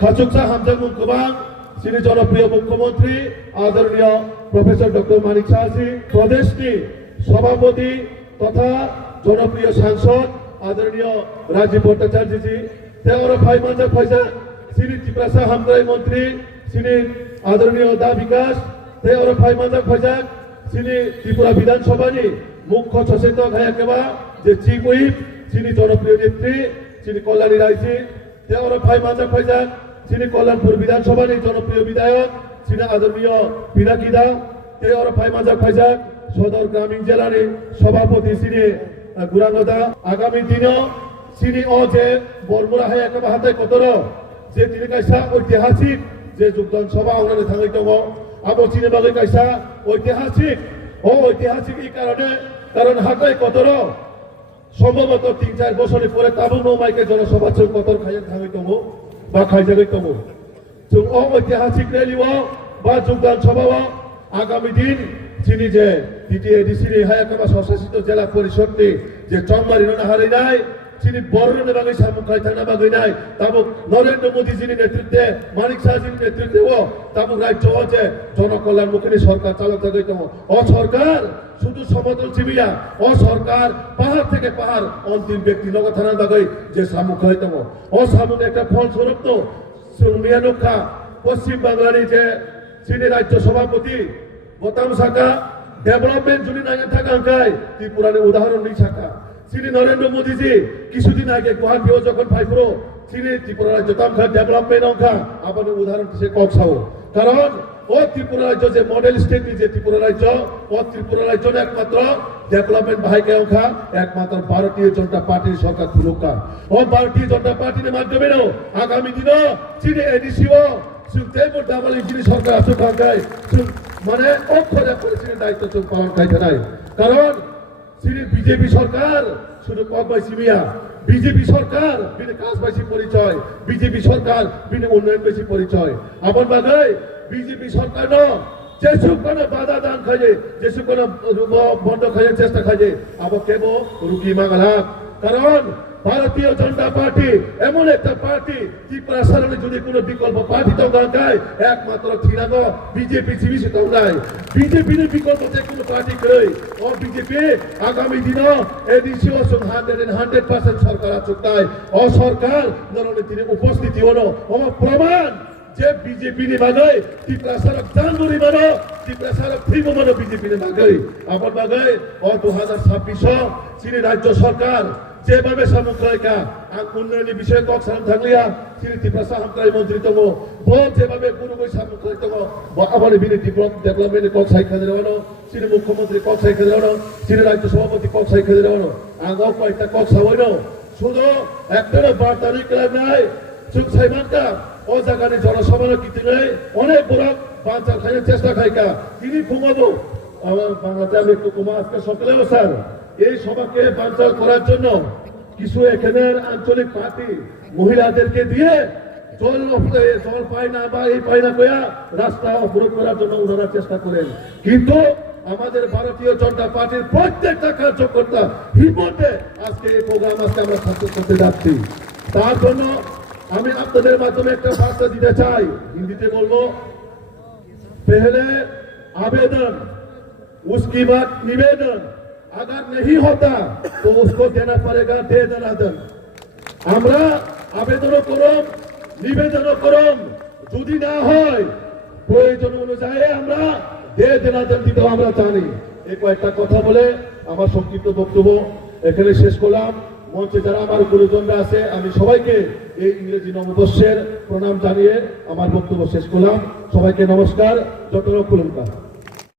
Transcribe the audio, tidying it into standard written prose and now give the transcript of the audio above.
খাচুকসা হামজাং মুখ্যবাং শ্রী জনপ্রিয় মুখ্যমন্ত্রী আদরণীয় professor doctor মানিক সাহাজি প্রদেশটি সভাপতি তথা জনপ্রিয় সাংসদ আদরণীয় রাজীব ভট্টাচার্যজি তেওর ভাই মানজা ফয়জা শ্রী ত্রিপুরা হামগ্রাই মন্ত্রী শ্রী আদরণীয় দা বিকাশ তেওর ভাই মানজা ফয়জা শ্রী ত্রিপুরা বিধানসভানি মুখ্য সচেতক হায়াকেবা যে চিফ হুইপ শ্রী জনপ্রিয় নেত্রী শ্রী কল্যাণী রায়জি তেওর ভাই মানজা ফয়জা শ্রী কল্যাণপুর বিধানসভানি জনপ্রিয় বিধায়ক শ্রী আদরণীয় পিনাকিদা তেওর ভাই মানজা ফয়জা সদর গ্রামীণ জেলার সভাপতি শ্রী গুরাঙ্গদা আগামী দিনও শ্রী যে বরমুরা হায়াকেবা হাতে কতর যে তিনি কাইসা ঐতিহাসিক যে যোগদান সভা ওনারে থাঙাই দङ আবো চিনে বাগৈ কাইসা ঐতিহাসিক এই কারণ হাতে কতর সম্ভবত ৩-৪ বছরের পরে তাবু নৌমাইকে জনসভা जों কতর খাইয়া থাঙাই দङ বা খাইজাগৈ দङ जों ঐতিহাসিক রেলিও বা যোগদান সভাও আগামী দিন যিনি যে দ্বিতীয় এডিসিনি হায়াকাবা স্বশাসিত জেলা পরিষদটি যে চংমারি নাহারি নাই যিনি বর্ণনে বাগৈ সামুখাই থানা বাগৈ নাই তাবুক নরেন্দ্র মোদী যিনি নেতৃত্বে মানিক সাহাজির নেতৃত্বে তাবুক রাজ্য যে জনকল্যাণমুখী সরকার চালক থাকাই দङ সরকার শুধু সমতল চিবিয়া সরকার পাহাড় থেকে পাহাড় অন্তিম ব্যক্তি নগর থানার বাগৈ যে সামুখাই দङ সামুক একটা ফলস্বরূপ তো মিয়ানুখা পশ্চিম বাংলার যে যিনি রাজ্য সভাপতি বোতাম শাখা ডেভেলপমেন্ট যদি নাগে থাকা আঙ্কাই ত্রিপুরার উদাহরণ নেই শাখা শ্রী নরেন্দ্র মোদীজি কিছুদিন আগে গুয়াহাটিও যখন ফাইফ্রো শ্রী ত্রিপুরা রাজ্য তামখা ডেভেলপমেন্ট অঙ্কা আপনার উদাহরণ সে কক্সাও কারণ ত্রিপুরা রাজ্য যে মডেল স্টেট যে ত্রিপুরা রাজ্য ত্রিপুরা রাজ্য একমাত্র ডেভেলপমেন্ট বাহিকে অঙ্কা একমাত্র ভারতীয় জনতা পার্টির সরকার খুলুকা ভারতীয় জনতা পার্টির মাধ্যমে আগামী দিন শ্রী এডিসিও সরকার আসুক আঙ্কায় মানে অক্ষরে করে দায়িত্ব পালন খাইতে নাই কারণ শ্রী বিজেপি সরকার শুধু কমবাইসি মিয়া বিজেপি সরকার বিনে কাজবাসী পরিচয় বিজেপি সরকার বিনে উন্নয়ন বেশি পরিচয় আমার বাগায় বিজেপি সরকার যেসব কোনো বাধা দান খাইয়ে যেসব কোনো বন্ধ খাইয়ে চেষ্টা খাইয়ে আবার কেব রুগী মাগালাম কারণ ভারতীয় জনতা পার্টি এমন একটা পার্টি ত্রিপুরা সারানে যদি কোনো বিকল্প পার্টি তো গায় একমাত্র থিরাগ বিজেপি জিবিসি তো নাই বিজেপি বিকল্প যে কোনো পার্টি করে বিজেপি আগামী দিন এডিসিও 100% সরকার চুক্তায় সরকার নরনীতির উপস্থিতি হলো প্রমাণ যে বিজেপি নি বাগৈ ত্রিপুরা সারক জানুয়ারি মানো ত্রিপুরা সারক ফিব মানো বিজেপি নি বাগৈ আমার বাগৈ 2026 শ্রী রাজ্য সরকার যেভাবে সামুখাইকা উন্নয়নের বিষয়ে কক সাম থাকলিয়া শ্রী ত্রিপুরা হামক্রাই মন্ত্রী দङ যেভাবে পুরোপুরি সামুখাই দङ আমার বিনি ডেভেলপমেন্ট কক সাইখা দেওয়ানো শ্রী মুখ্যমন্ত্রী কক সাইখা দেওয়ানো শ্রী রাজ্য সভাপতি কক সাইখা দেওয়ানো আঙাও কয়েকটা কক সাওয়াইনো শুধু একটারও বার্তানি ক্লাব নাই চুপ সাইমানকা জায়গায় জনসভানো কিতে নেই অনেক বড় বাঞ্চাল খাইয়ের চেষ্টা খাইকা তিনি ঘুমাবো আমার বাংলাতে আমি একটু ঘুমা আজকে সকালেও স্যার এই সভাকে বাঞ্চাল করার জন্য কিছু এখানের আঞ্চলিক পার্টি মহিলাদেরকে দিয়ে জল পায় না বা এই পায় না কয়া রাস্তা অবরোধ করার জন্য ওনারা চেষ্টা করেন কিন্তু আমাদের ভারতীয় জনতা পার্টির প্রত্যেকটা কার্যকর্তা হিম্মতে আজকে এই প্রোগ্রাম আজকে আমরা সাকসেস করতে যাচ্ছি তার জন্য আমি আপনাদের মাধ্যমে একটা বার্তা দিতে চাই হিন্দিতে বলবো पहले आवेदन उसकी बाद निवेदन अगर नहीं होता तो उसको देना पड़ेगा दे दनादन আমরা আবেদনও করম নিবেদনও করম যদি না হয় প্রয়োজন অনুযায়ী আমরা দে দনাদন দিতে আমরা জানি এই কয়েকটা কথা বলে আমার সংক্ষিপ্ত বক্তব্য এখানে শেষ করলাম মঞ্চে যারা আমার গুরুজনরা আছে আমি সবাইকে এই ইংরেজি নববর্ষের প্রণাম জানিয়ে আমার বক্তব্য শেষ করলাম সবাইকে নমস্কার যত রকম